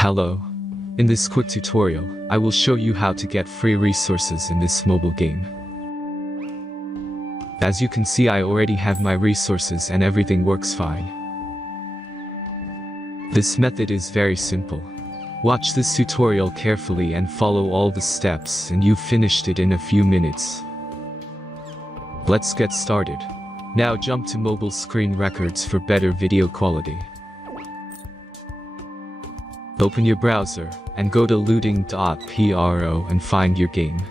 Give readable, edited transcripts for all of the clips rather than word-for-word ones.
Hello. In this quick tutorial, I will show you how to get free resources in this mobile game. As you can see, I already have my resources and everything works fine. This method is very simple. Watch this tutorial carefully and follow all the steps and you've finished it in a few minutes. Let's get started. Now jump to mobile screen records for better video quality. Open your browser and go to looting.pro and find your game.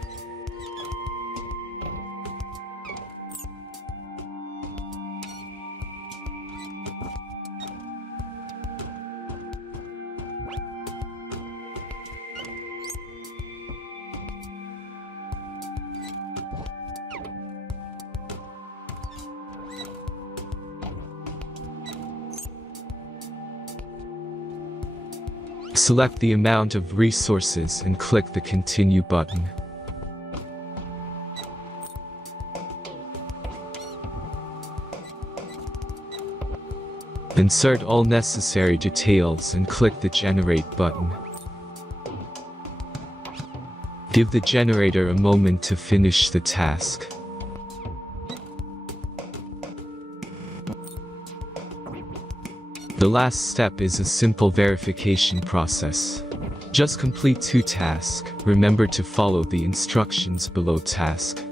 Select the amount of resources and click the Continue button. Insert all necessary details and click the Generate button. Give the generator a moment to finish the task. The last step is a simple verification process. Just complete 2 tasks. Remember to follow the instructions below task.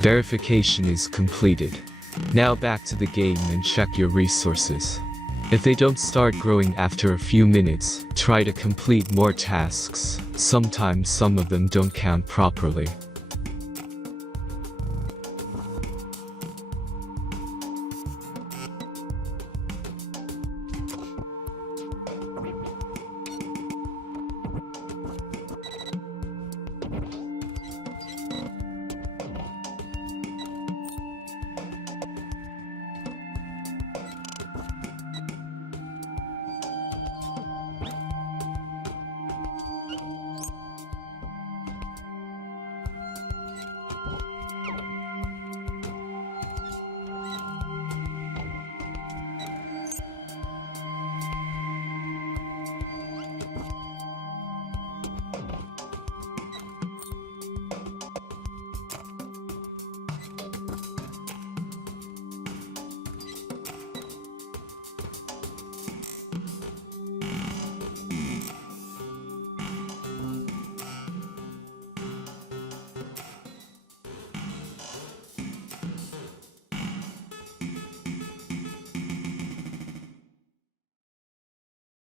Verification is completed. Now back to the game and check your resources. If they don't start growing after a few minutes, try to complete more tasks. Sometimes some of them don't count properly.